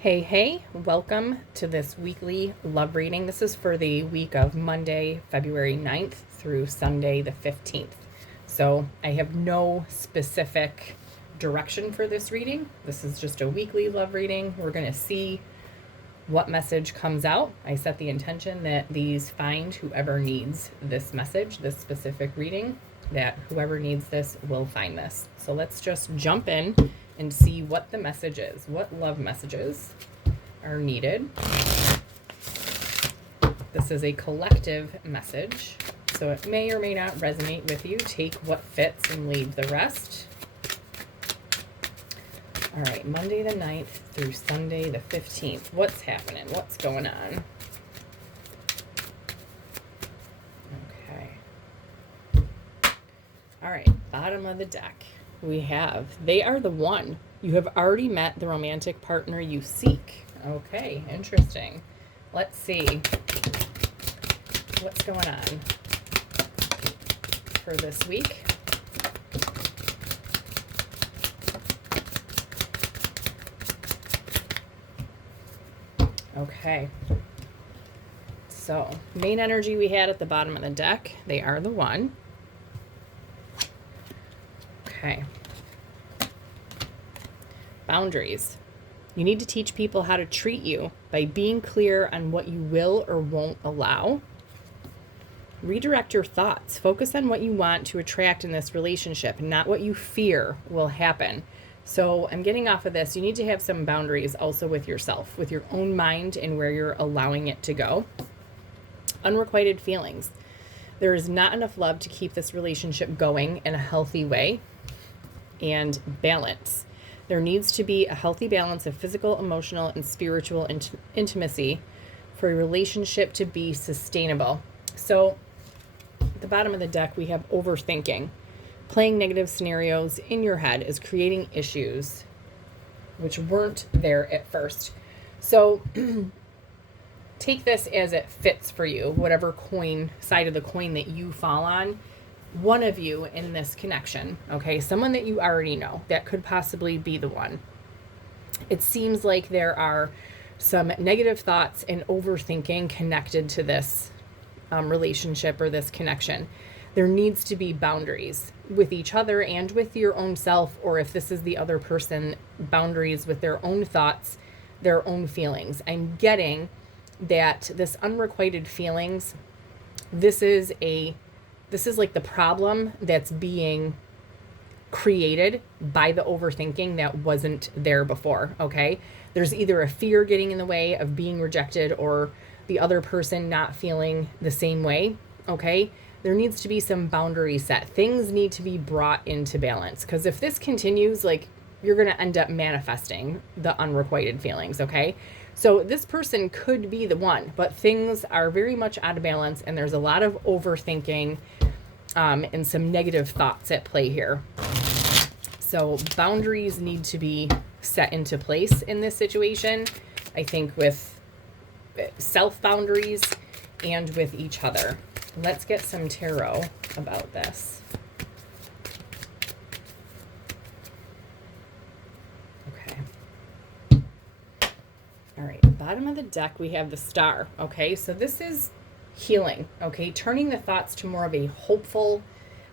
Hey, welcome to this weekly love reading. This is for the week of Monday, February 9th through Sunday, the 15th. So I have no specific direction for this reading. This is just a weekly love reading. We're going to see what message comes out. I set the intention that these find whoever needs this message, this specific reading, that whoever needs this will find this. So let's just jump in and see what the message is, what love messages are needed. This is a collective message, so it may or may not resonate with you. Take what fits and leave the rest. All right, Monday the 9th through Sunday the 15th. What's happening? What's going on? Okay. All right, bottom of the deck. We have, they are the one. You have already met the romantic partner you seek. Okay, interesting. Let's see what's going on for this week. Okay. So, main energy we had at the bottom of the deck, they are the one. Okay. Boundaries. You need to teach people how to treat you by being clear on what you will or won't allow. Redirect your thoughts. Focus on what you want to attract in this relationship, not what you fear will happen. So I'm getting off of this. You need to have some boundaries also with yourself, with your own mind and where you're allowing it to go. Unrequited feelings. There is not enough love to keep this relationship going in a healthy way. And balance. There needs to be a healthy balance of physical, emotional, and spiritual intimacy for a relationship to be sustainable. So at the bottom of the deck, we have overthinking. Playing negative scenarios in your head is creating issues which weren't there at first. So take this as it fits for you, whatever side of the coin that you fall on. One of you in this connection, okay, someone that you already know, that could possibly be the one. It seems like there are some negative thoughts and overthinking connected to this relationship or this connection. There needs to be boundaries with each other and with your own self, or if this is the other person, boundaries with their own thoughts, their own feelings. I'm getting that this unrequited feelings, this is like the problem that's being created by the overthinking that wasn't there before, okay? There's either a fear getting in the way of being rejected or the other person not feeling the same way, okay? There needs to be some boundary set. Things need to be brought into balance, because if this continues, like, you're going to end up manifesting the unrequited feelings, okay? So this person could be the one, but things are very much out of balance, and there's a lot of overthinking and some negative thoughts at play here. So boundaries need to be set into place in this situation, I think, with self-boundaries and with each other. Let's get some tarot about this. Okay. All right, bottom of the deck, we have the Star. Okay, so this is healing, okay? Turning the thoughts to more of a hopeful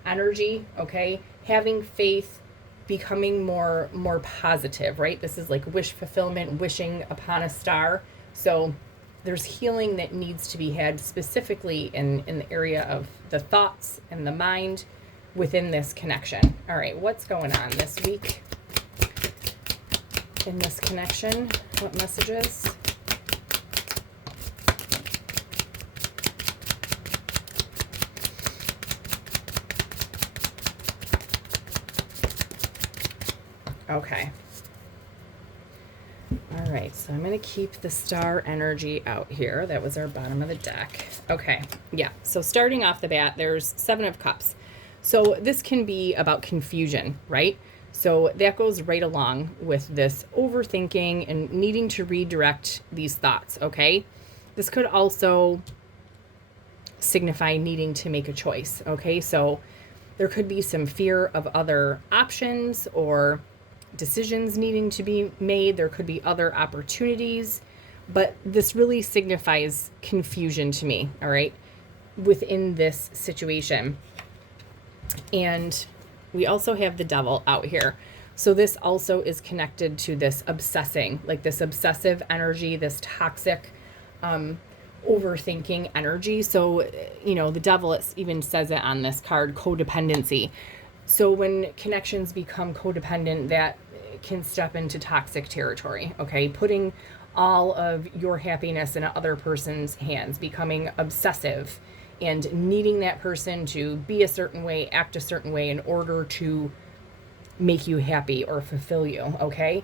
energy, okay? Having faith, becoming more positive, right? This is like wish fulfillment, wishing upon a star. So there's healing that needs to be had specifically in the area of the thoughts and the mind within this connection. All right, what's going on this week in this connection? What messages? Okay. All right, so I'm going to keep the Star energy out here. That was our bottom of the deck. Okay, yeah. So starting off the bat, there's 7 of Cups. So this can be about confusion, right? So that goes right along with this overthinking and needing to redirect these thoughts, okay? This could also signify needing to make a choice, okay? So there could be some fear of other options, or decisions needing to be made. There could be other opportunities, but this really signifies confusion to me, all right, within this situation. And we also have the devil out here. So this also is connected to this obsessing, like this obsessive energy, this toxic, overthinking energy. So, the devil, it even says it on this card, codependency. So when connections become codependent, that can step into toxic territory, okay? Putting all of your happiness in another person's hands, becoming obsessive and needing that person to be a certain way, act a certain way in order to make you happy or fulfill you, okay?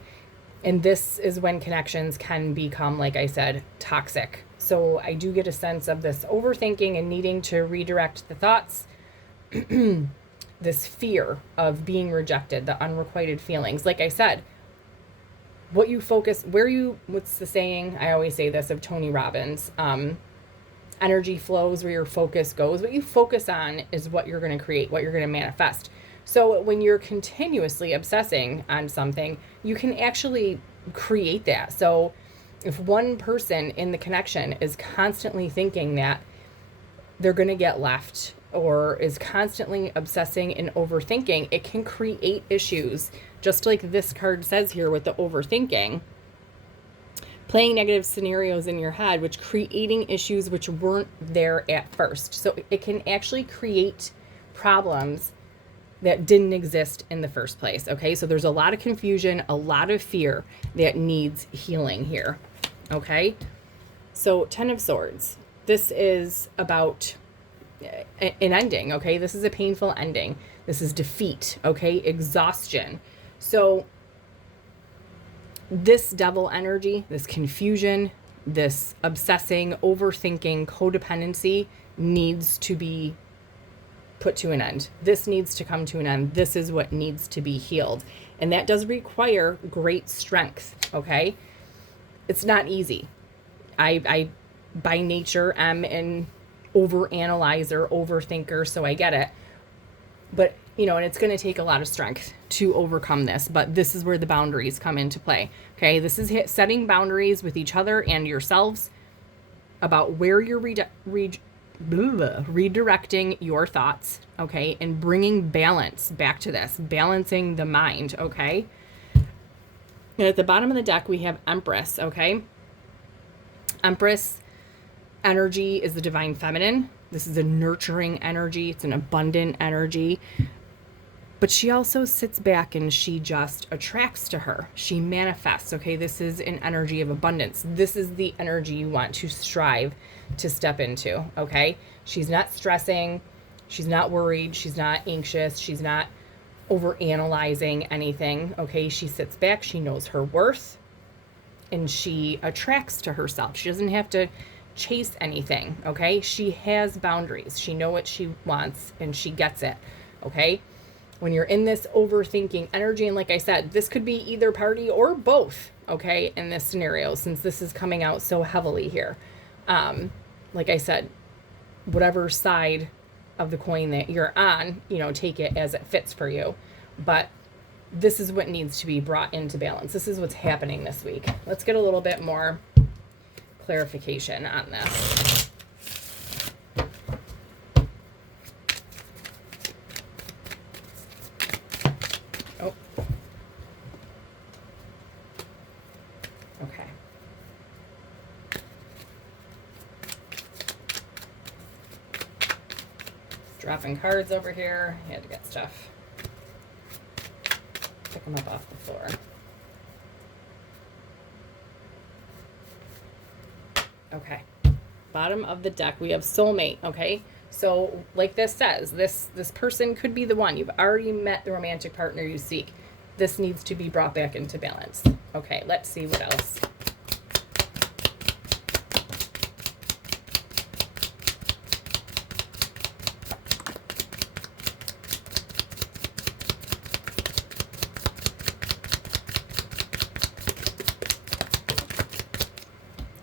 And this is when connections can become, like I said, toxic. So I do get a sense of this overthinking and needing to redirect the thoughts, this fear of being rejected, the unrequited feelings. Like I said, what's the saying? I always say this of Tony Robbins, energy flows where your focus goes. What you focus on is what you're going to create, what you're going to manifest. So when you're continuously obsessing on something, you can actually create that. So if one person in the connection is constantly thinking that they're going to get left or is constantly obsessing and overthinking, it can create issues. Just like this card says here with the overthinking, playing negative scenarios in your head, which creating issues which weren't there at first. So it can actually create problems that didn't exist in the first place. Okay, so there's a lot of confusion, a lot of fear that needs healing here. Okay, so 10 of Swords. This is about an ending. Okay, this is a painful ending. This is defeat. Okay, exhaustion. So this devil energy, this confusion, this obsessing, overthinking, codependency needs to be put to an end. This needs to come to an end. This is what needs to be healed. And that does require great strength, okay? It's not easy. I by nature am an overanalyzer, overthinker, so I get it. But, and it's going to take a lot of strength to overcome this. But this is where the boundaries come into play, okay? This is setting boundaries with each other and yourselves about where you're redirecting your thoughts, okay, and bringing balance back to this, balancing the mind, okay? And at the bottom of the deck, we have Empress, okay? Empress energy is the divine feminine. This is a nurturing energy. It's an abundant energy. But she also sits back and she just attracts to her. She manifests, okay? This is an energy of abundance. This is the energy you want to strive to step into, okay? She's not stressing. She's not worried. She's not anxious. She's not overanalyzing anything, okay? She sits back. She knows her worth. And she attracts to herself. She doesn't have to chase anything, okay? She has boundaries. She knows what she wants and she gets it, okay? When you're in this overthinking energy, and like I said, this could be either party or both, okay, in this scenario, since this is coming out so heavily here. Like I said, whatever side of the coin that you're on, take it as it fits for you. But this is what needs to be brought into balance. This is what's happening this week. Let's get a little bit more clarification on this. Oh. Okay. Dropping cards over here. I had to get stuff. Pick them up off the floor. Okay. Bottom of the deck, we have soulmate, okay? So like this says, this person could be the one. You've already met the romantic partner you seek. This needs to be brought back into balance. Okay, let's see what else.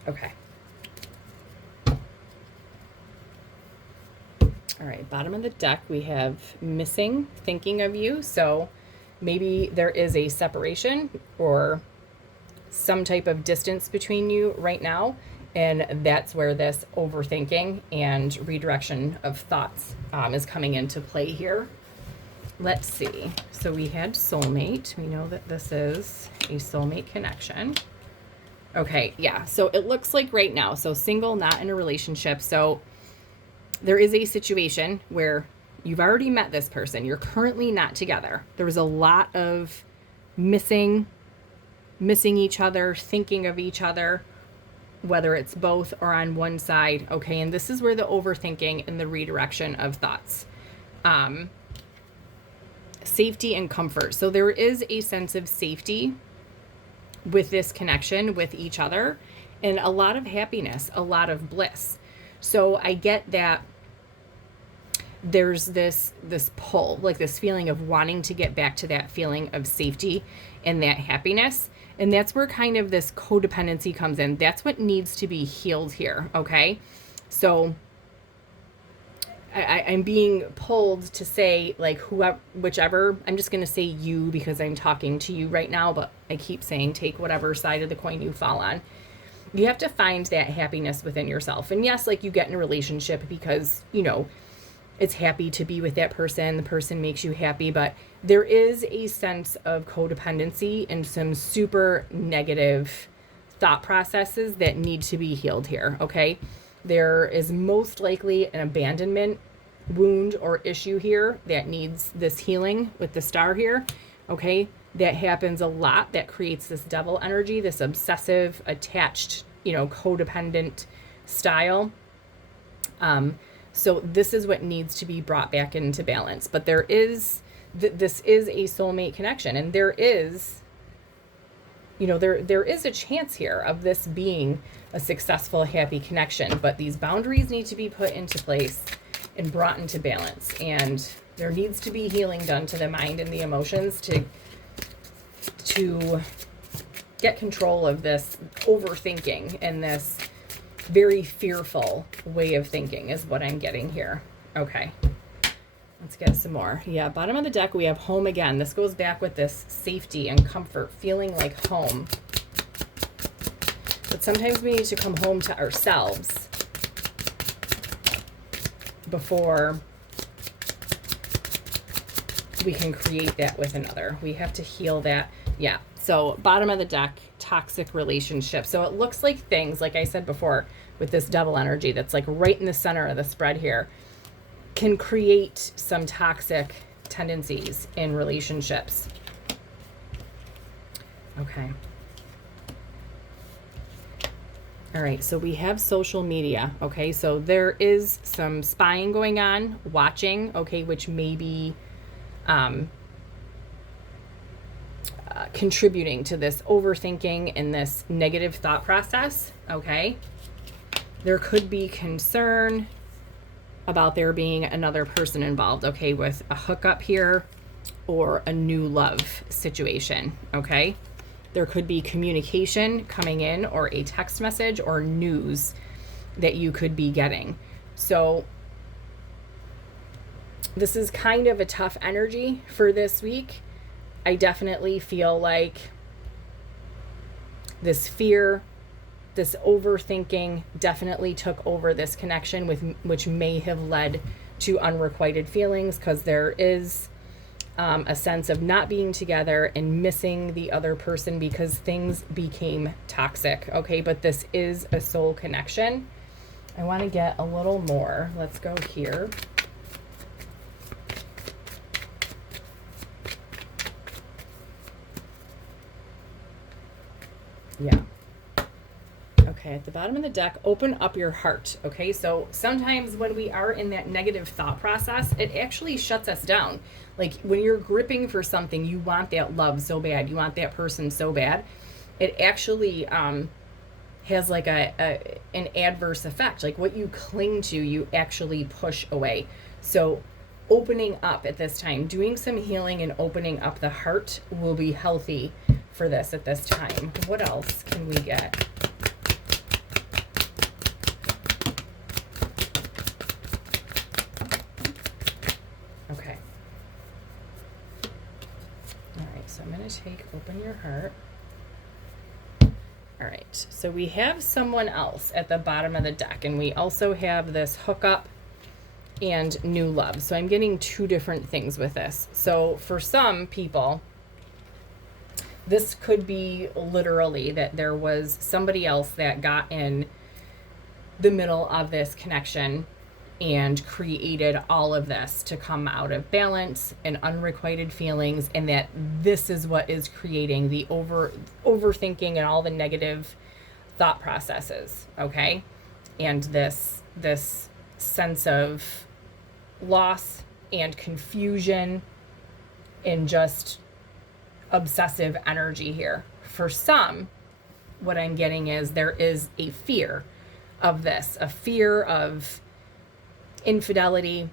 Okay. All right, bottom of the deck, we have missing, thinking of you. So Maybe there is a separation or some type of distance between you right now. And that's where this overthinking and redirection of thoughts is coming into play here. Let's see. So we had soulmate. We know that this is a soulmate connection. Okay, yeah. So it looks like right now, so single, not in a relationship. So there is a situation where you've already met this person. You're currently not together. There was a lot of missing each other, thinking of each other, whether it's both or on one side. Okay, and this is where the overthinking and the redirection of thoughts. Safety and comfort. So there is a sense of safety with this connection with each other, and a lot of happiness, a lot of bliss. So I get that there's this pull, like this feeling of wanting to get back to that feeling of safety and that happiness. And that's where kind of this codependency comes in. That's what needs to be healed here, okay? So I'm being pulled to say, like, whoever, whichever, I'm just going to say you because I'm talking to you right now, but I keep saying take whatever side of the coin you fall on. You have to find that happiness within yourself. And yes, like, you get in a relationship because, you know, it's happy to be with that person. The person makes you happy, but there is a sense of codependency and some super negative thought processes that need to be healed here, okay? There is most likely an abandonment wound or issue here that needs this healing with the star here, okay? That happens a lot. That creates this devil energy, this obsessive, attached, you know, codependent style. So this is what needs to be brought back into balance. But there is, this is a soulmate connection, and there is, you know, there is a chance here of this being a successful, happy connection, but these boundaries need to be put into place and brought into balance. And there needs to be healing done to the mind and the emotions to get control of this overthinking and this very fearful way of thinking is what I'm getting here. Okay. Let's get some more. Yeah, bottom of the deck, we have home again. This goes back with this safety and comfort, feeling like home. But sometimes we need to come home to ourselves before we can create that with another. We have to heal that. Yeah. So bottom of the deck, toxic relationship. So it looks like things, like I said before, with this devil energy that's like right in the center of the spread here, can create some toxic tendencies in relationships. Okay. All right, so we have social media. Okay, so there is some spying going on, watching, okay, which may be contributing to this overthinking and this negative thought process, okay? There could be concern about there being another person involved, okay, with a hookup here or a new love situation, okay? There could be communication coming in or a text message or news that you could be getting. So this is kind of a tough energy for this week. I definitely feel like this fear, this overthinking definitely took over this connection, which may have led to unrequited feelings, because there is a sense of not being together and missing the other person because things became toxic. Okay, but this is a soul connection. I want to get a little more. Let's go here. Yeah. Okay, at the bottom of the deck, open up your heart. Okay, so sometimes when we are in that negative thought process, it actually shuts us down. Like when you're gripping for something, you want that love so bad, you want that person so bad, it actually has like an adverse effect. Like what you cling to, you actually push away. So opening up at this time, doing some healing and opening up the heart will be healthy for this at this time. What else can we get? take Open Your Heart. All right, so we have someone else at the bottom of the deck, and we also have this hookup and new love. So I'm getting two different things with this. So for some people, this could be literally that there was somebody else that got in the middle of this connection and created all of this to come out of balance and unrequited feelings, and that this is what is creating the overthinking and all the negative thought processes, okay? And this sense of loss and confusion and just obsessive energy here. For some, what I'm getting is there is a fear of this, a fear of infidelity,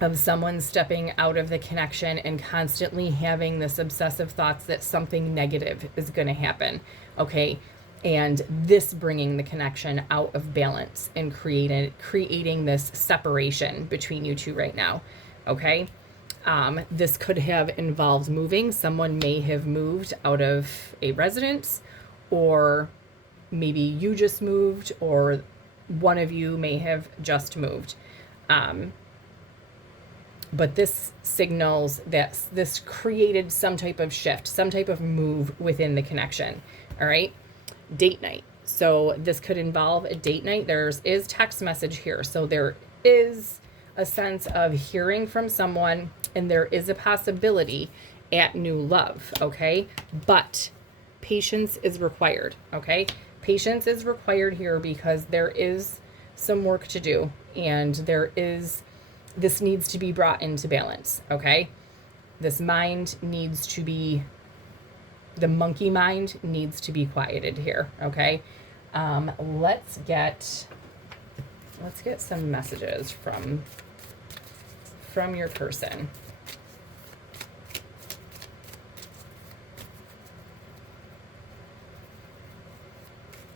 of someone stepping out of the connection and constantly having this obsessive thoughts that something negative is going to happen, okay? And this bringing the connection out of balance and creating this separation between you two right now, okay? This could have involved moving. Someone may have moved out of a residence, or maybe you just moved, or one of you may have just moved. But this signals that this created some type of shift, some type of move within the connection. All right. Date night. So this could involve a date night. There is text message here. So there is a sense of hearing from someone, and there is a possibility at new love. Okay. But patience is required. Okay. Patience is required here because there is some work to do, and this needs to be brought into balance, okay? This mind needs to be, the monkey mind needs to be quieted here, okay? Let's get some messages from your person.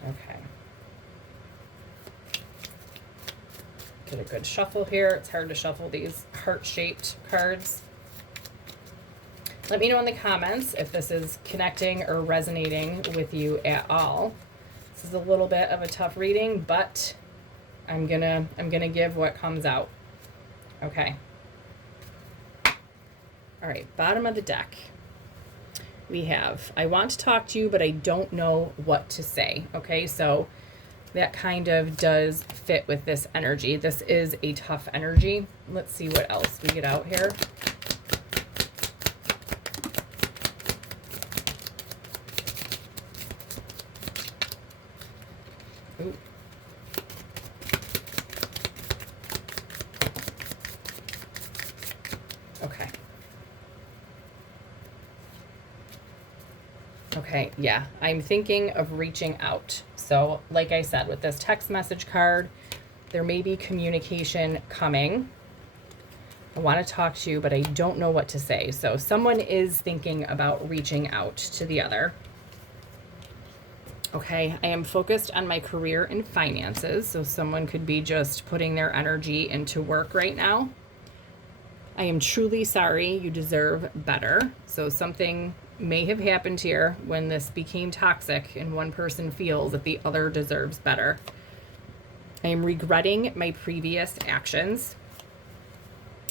Okay. Get a good shuffle here. It's hard to shuffle these heart-shaped cards. Let me know in the comments if this is connecting or resonating with you at all. This is a little bit of a tough reading, but I'm gonna give what comes out. Okay. All right, bottom of the deck. We have, I want to talk to you, but I don't know what to say. Okay, so that kind of does fit with this energy. This is a tough energy. Let's see what else we get out here. Ooh. Okay. Okay, yeah, I'm thinking of reaching out. So, like I said, with this text message card, there may be communication coming. I want to talk to you, but I don't know what to say. So, someone is thinking about reaching out to the other. Okay, I am focused on my career and finances. So, someone could be just putting their energy into work right now. I am truly sorry. You deserve better. So, something may have happened here when this became toxic and one person feels that the other deserves better. I am regretting my previous actions.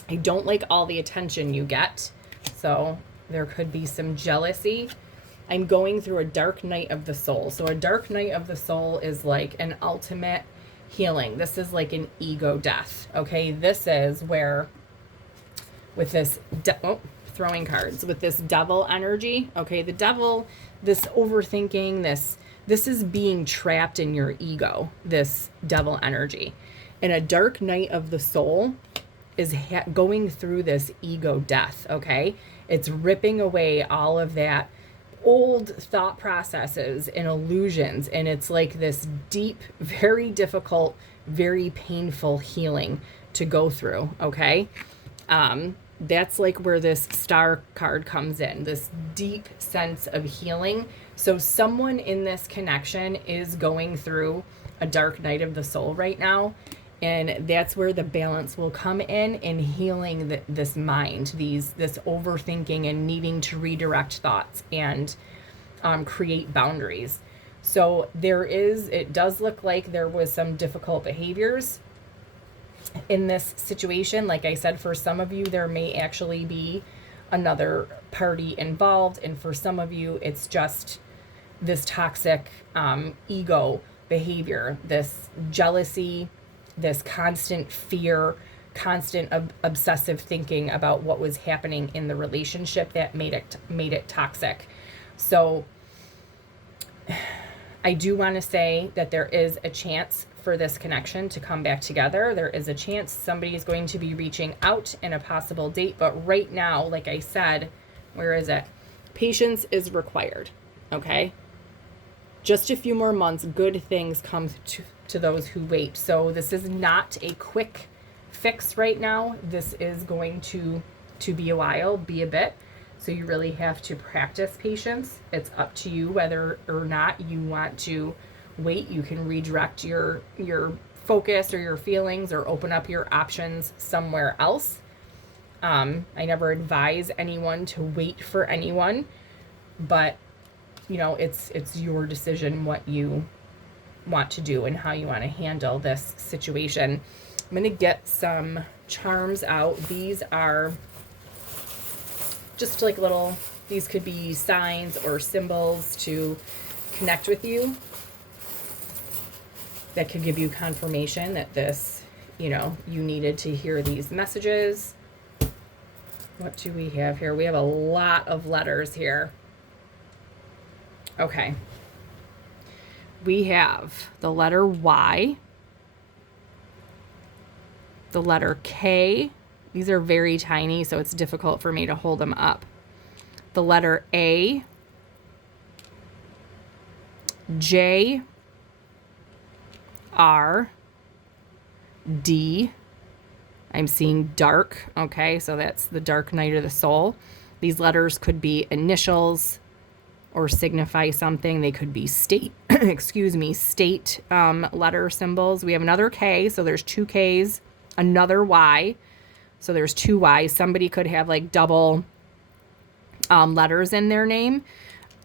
I don't like all the attention you get. So there could be some jealousy. I'm going through a dark night of the soul. So a dark night of the soul is like an ultimate healing. This is like an ego death. Okay. This is where with this, throwing cards with this devil energy. Okay, the devil, this overthinking, this is being trapped in your ego, this devil energy. And a dark night of the soul is going through this ego death, okay? It's ripping away all of that old thought processes and illusions, and it's like this deep, very difficult, very painful healing to go through, okay? That's like where this star card comes in, this deep sense of healing. So someone in this connection is going through a dark night of the soul right now, And that's where the balance will come in healing this mind, this overthinking and needing to redirect thoughts and create boundaries. So it does look like there was some difficult behaviors in this situation. Like I said, for some of you, there may actually be another party involved. And for some of you, it's just this toxic ego behavior, this jealousy, this constant fear, constant obsessive thinking about what was happening in the relationship that made it toxic. So I do want to say that there is a chance for this connection to come back together. There is a chance somebody is going to be reaching out in a possible date. But right now, like I said, where is it? Patience is required. Okay? Just a few more months, good things come to those who wait. So this is not a quick fix right now. This is going to be a while, be a bit. So you really have to practice patience. It's up to you whether or not you want to wait. You can redirect your focus or your feelings or open up your options somewhere else. I never advise anyone to wait for anyone, but it's your decision what you want to do and how you want to handle this situation. I'm going to get some charms out. These are just like these could be signs or symbols to connect with you that could give you confirmation that this, you needed to hear these messages. What do we have here? We have a lot of letters here. Okay. We have the letter Y, the letter K. These are very tiny, so it's difficult for me to hold them up. The letter A, J, R, D. I'm seeing dark. Okay, so that's the dark night of the soul. These letters could be initials or signify something. They could be state, state letter symbols. We have another K, so there's two Ks, another Y. So there's two Y's. Somebody could have like double letters in their name.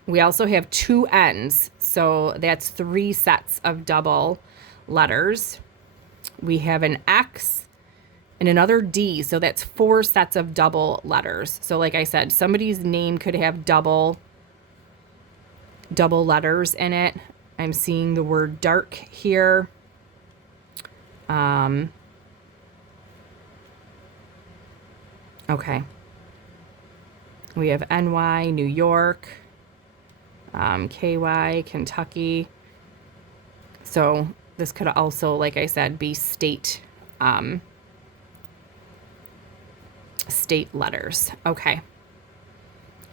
We also have two N's. So that's 3 sets of double letters. We have an X and another D. So that's 4 sets of double letters. So like I said, somebody's name could have double letters in it. I'm seeing the word dark here. Okay. We have NY, New York, KY, Kentucky. So this could also, like I said, be state letters. Okay.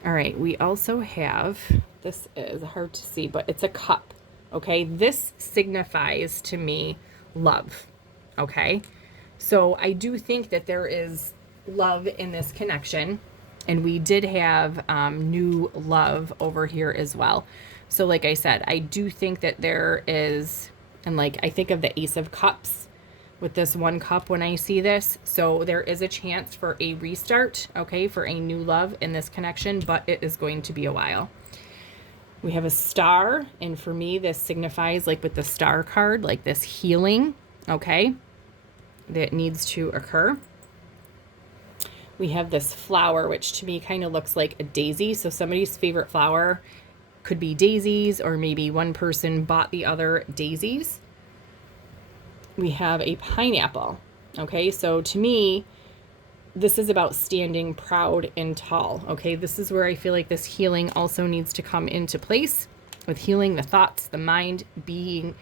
All right. We also have, this is hard to see, but it's a cup. Okay. This signifies to me love. Okay. So I do think that there is love in this connection, and we did have new love over here as well. So like I said, I do think that there is, and like I think of the Ace of Cups with this one cup when I see this. So there is a chance for a restart, okay, for a new love in this connection, but it is going to be a while. We have a star, and for me this signifies, like with the star card, like this healing, okay, that needs to occur. We have this flower, which to me kind of looks like a daisy. So somebody's favorite flower could be daisies, or maybe one person bought the other daisies. We have a pineapple. Okay, so to me, this is about standing proud and tall. Okay, this is where I feel like this healing also needs to come into place, with healing the thoughts, the mind, being,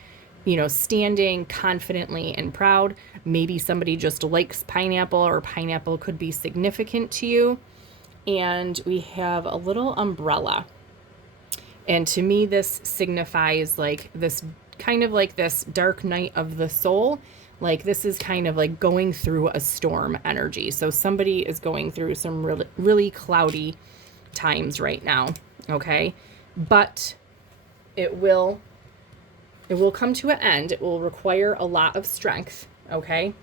standing confidently and proud. Maybe somebody just likes pineapple, or pineapple could be significant to you. And we have a little umbrella. And to me, this signifies like this kind of like this dark night of the soul. Like this is kind of like going through a storm energy. So somebody is going through some really, really cloudy times right now. Okay. But it will come to an end. It will require a lot of strength. okay?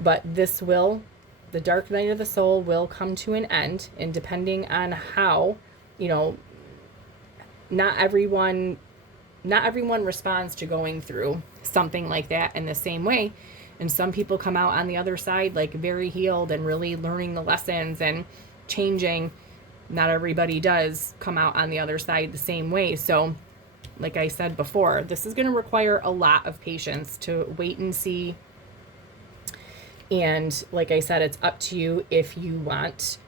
But the dark night of the soul will come to an end, and depending on how, not everyone responds to going through something like that in the same way. And some people come out on the other side like very healed and really learning the lessons and changing. Not everybody does come out on the other side the same way. So like I said before, this is going to require a lot of patience to wait and see. And like I said, it's up to you if you want,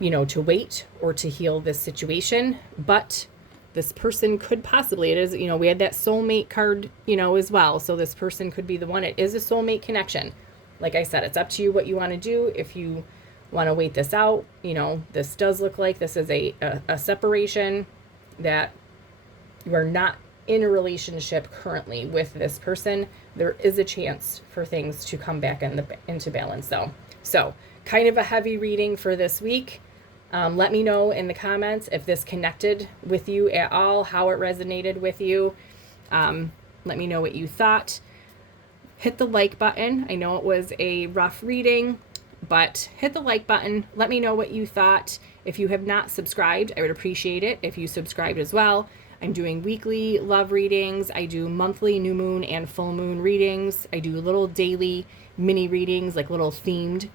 to wait or to heal this situation. But this person could possibly, it is, we had that soulmate card, as well. So this person could be the one. It is a soulmate connection. Like I said, it's up to you what you want to do. If you want to wait this out, this does look like this is a separation, that you are not in a relationship currently with this person. There is a chance for things to come back into balance though. So kind of a heavy reading for this week. Let me know in the comments if this connected with you at all, how it resonated with you. Let me know what you thought. Hit the like button. I know it was a rough reading, but hit the like button. Let me know what you thought. If you have not subscribed, I would appreciate it if you subscribed as well. I'm doing weekly love readings. I do monthly new moon and full moon readings. I do little daily mini readings, like little themed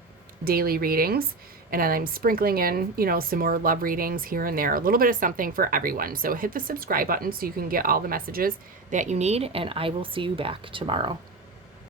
daily readings. And then I'm sprinkling in, some more love readings here and there, a little bit of something for everyone. So hit the subscribe button so you can get all the messages that you need, and I will see you back tomorrow.